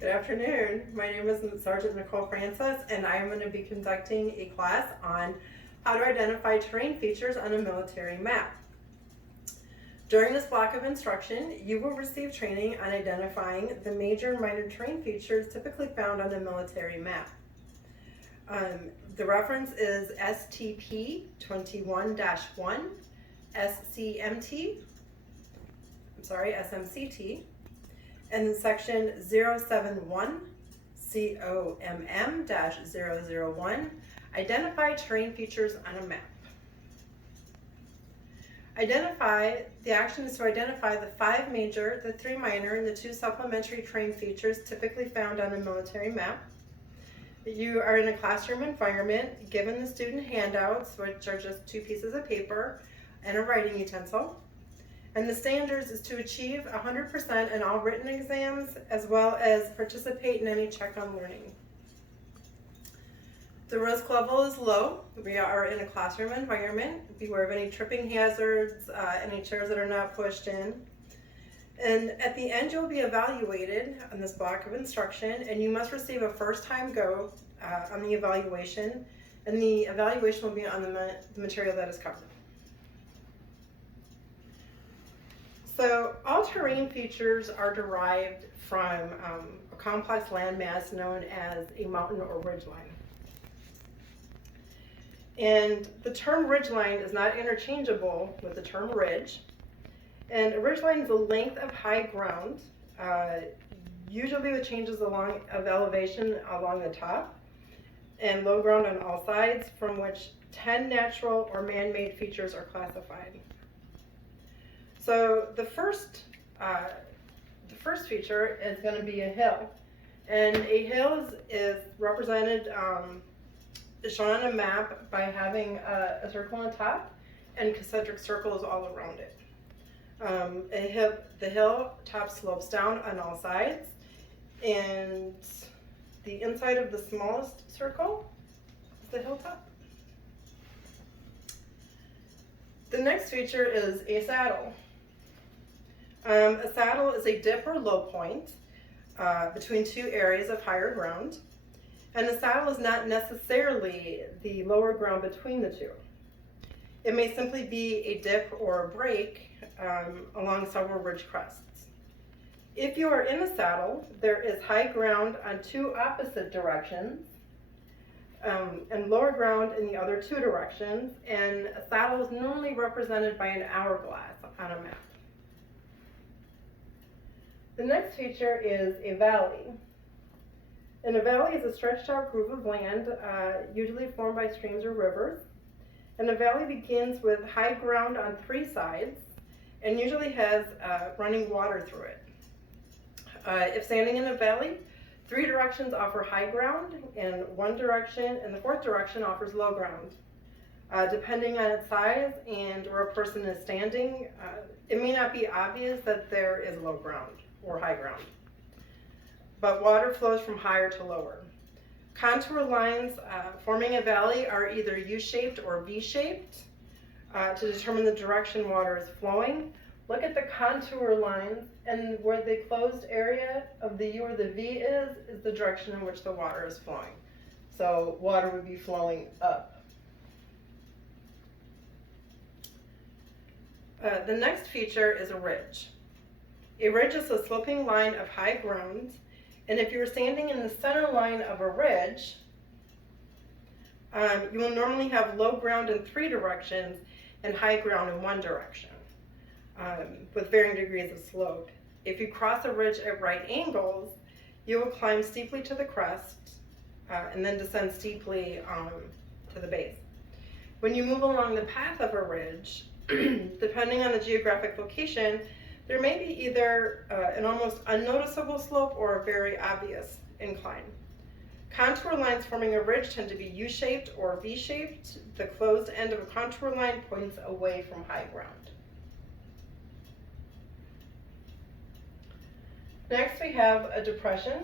Good afternoon. My name is Sergeant Nicole Francis, and I am going to be conducting a class on how to identify terrain features on a military map. During this block of instruction, you will receive training on identifying the major and minor terrain features typically found on a military map. The reference is STP 21-1, SMCT, and then section 071 COMM-001, identify terrain features on a map. The action is to identify the 5 major, the 3 minor, and the 2 supplementary terrain features typically found on a military map. You are in a classroom environment, given the student handouts, which are just 2 pieces of paper and a writing utensil. And the standards is to achieve 100% in all written exams, as well as participate in any check on learning. The risk level is low. We are in a classroom environment. Beware of any tripping hazards, any chairs that are not pushed in. And at the end, you'll be evaluated on this block of instruction, and you must receive a first-time go on the evaluation, and the evaluation will be on the material that is covered. So all terrain features are derived from a complex landmass known as a mountain or ridgeline. And the term ridgeline is not interchangeable with the term ridge. And a ridgeline is a length of high ground, usually with changes of elevation along the top, and low ground on all sides, from which 10 natural or man-made features are classified. So the first feature is going to be a hill, and a hill is represented, is shown on a map by having a circle on top and concentric circles all around it. The hill top slopes down on all sides, and the inside of the smallest circle is the hilltop. The next feature is a saddle. A saddle is a dip or low point between 2 areas of higher ground, and the saddle is not necessarily the lower ground between the 2. It may simply be a dip or a break along several ridge crests. If you are in a saddle, there is high ground on 2 opposite directions, and lower ground in the other 2 directions, and a saddle is normally represented by an hourglass on a map. The next feature is a valley. And a valley is a stretched out groove of land, usually formed by streams or rivers. And a valley begins with high ground on 3 sides and usually has running water through it. If standing in a valley, 3 directions offer high ground, and 1 direction and the 4th direction offers low ground. Depending on its size and where a person is standing, it may not be obvious that there is low ground or high ground, but water flows from higher to lower. Contour lines forming a valley are either U-shaped or V-shaped to determine the direction water is flowing. Look at the contour lines, and where the closed area of the U or the V is the direction in which the water is flowing. So water would be flowing up. The next feature is a ridge. A ridge is a sloping line of high ground, and if you're standing in the center line of a ridge, you will normally have low ground in 3 directions and high ground in 1 direction, with varying degrees of slope. If you cross a ridge at right angles, you will climb steeply to the crest and then descend steeply to the base. When you move along the path of a ridge, depending on the geographic location, there may be either an almost unnoticeable slope or a very obvious incline. Contour lines forming a ridge tend to be U-shaped or V-shaped. The closed end of a contour line points away from high ground. Next, we have a depression.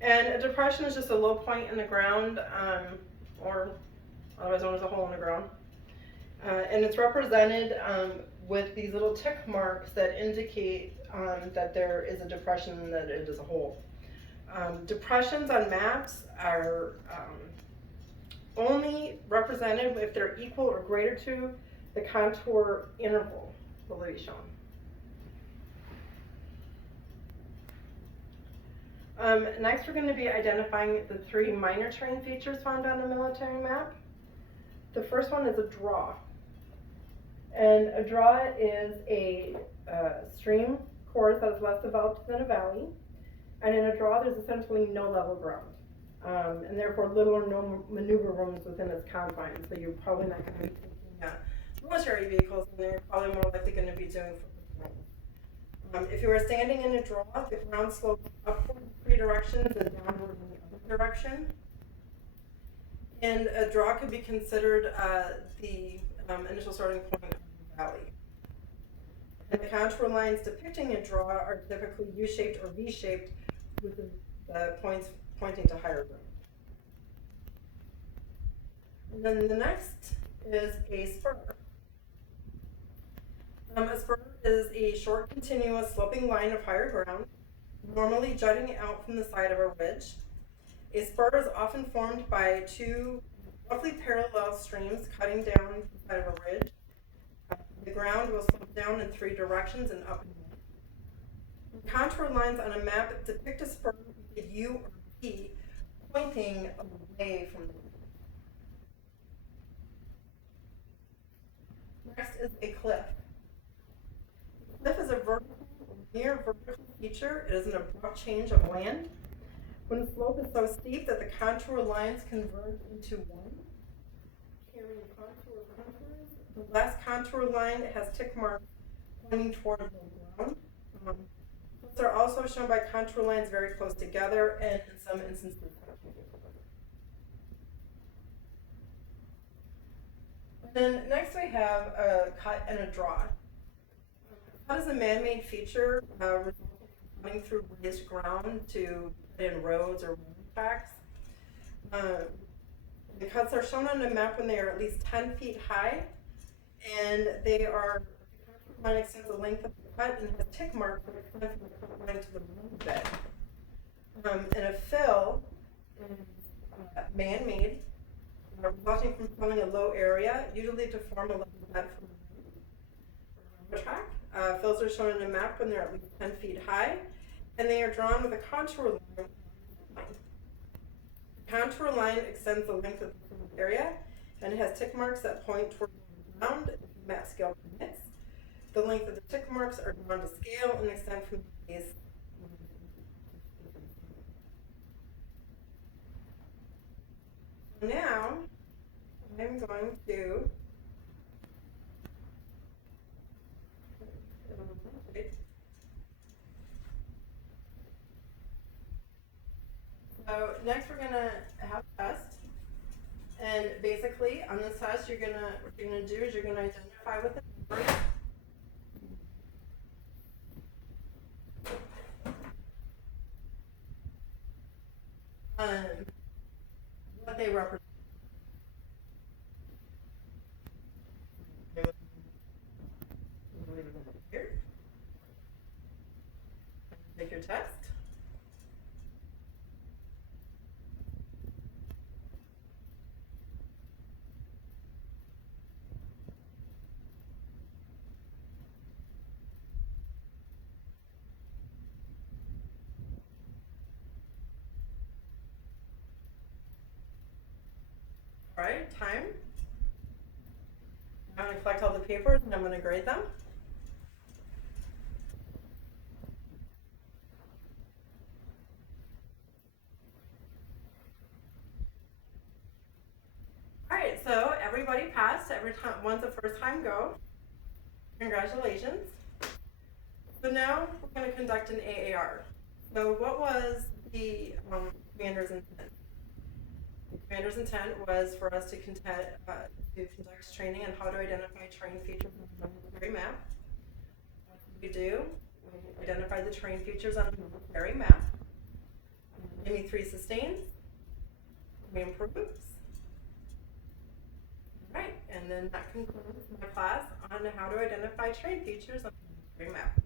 And a depression is just a low point in the ground, or otherwise known as a hole in the ground. And it's represented with these little tick marks that indicate that there is a depression and that it is a hole. Depressions on maps are only represented if they're equal or greater to the contour interval will be shown. Next, we're going to be identifying the 3 minor terrain features found on a military map. The first one is a draw. And a draw is a stream course that is less developed than a valley. And in a draw, there's essentially no level ground. And therefore little or no maneuver rooms within its confines. So you're probably not going to be taking military vehicles, and they're probably more likely going to be doing if you are standing in a draw, the ground slopes upward in 3 directions and downward in the other direction. And a draw could be considered the initial starting point of the valley. And the contour lines depicting a draw are typically U-shaped or V-shaped, with the points pointing to higher ground. And then the next is a spur. A spur is a short, continuous, sloping line of higher ground, normally jutting out from the side of a ridge. A spur is often formed by 2 roughly parallel streams cutting down the side of a ridge. The ground will slope down in 3 directions and up and down. The contour lines on a map depict a spur with a U or P pointing away from the ridge. Next is a cliff. A cliff is a vertical or near vertical feature. It is an abrupt change of land when the slope is so steep that the contour lines converge into one, carrying contours. The last contour line has tick marks pointing toward the ground. Cliffs are also shown by contour lines very close together, and in some instances. And then next we have a cut and a draw. A cut is a man-made feature running through raised ground to put in roads or tracks. The cuts are shown on a map when they are at least 10 feet high, and the contour line extends the length of the cut and has tick marks that extend from the cut line to the road bed. And a fill is man-made, resulting from filling a low area, usually to form a level bed for a track. Fills are shown on a map when they're at least 10 feet high, and they are drawn with a contour line. The contour line extends the length of the area, and it has tick marks that point toward the ground if the map scale permits. The length of the tick marks are drawn to scale and extend from the base. Now, I'm going to So next we're gonna have a test, and basically on this test what you're gonna do is you're gonna identify with the numbers. What they represent. Here. Take your test. All right, time. I'm going to collect all the papers and I'm going to grade them. All right, so everybody passed. One's a first time go. Congratulations. So now we're going to conduct an AAR. So what was the commander's intent? The commander's intent was for us to conduct training on how to identify terrain features on a military map. What did we do? We identified the terrain features on a military map. Give me 3 sustains, 3 improvements. All right, and then that concludes my class on how to identify terrain features on a military map.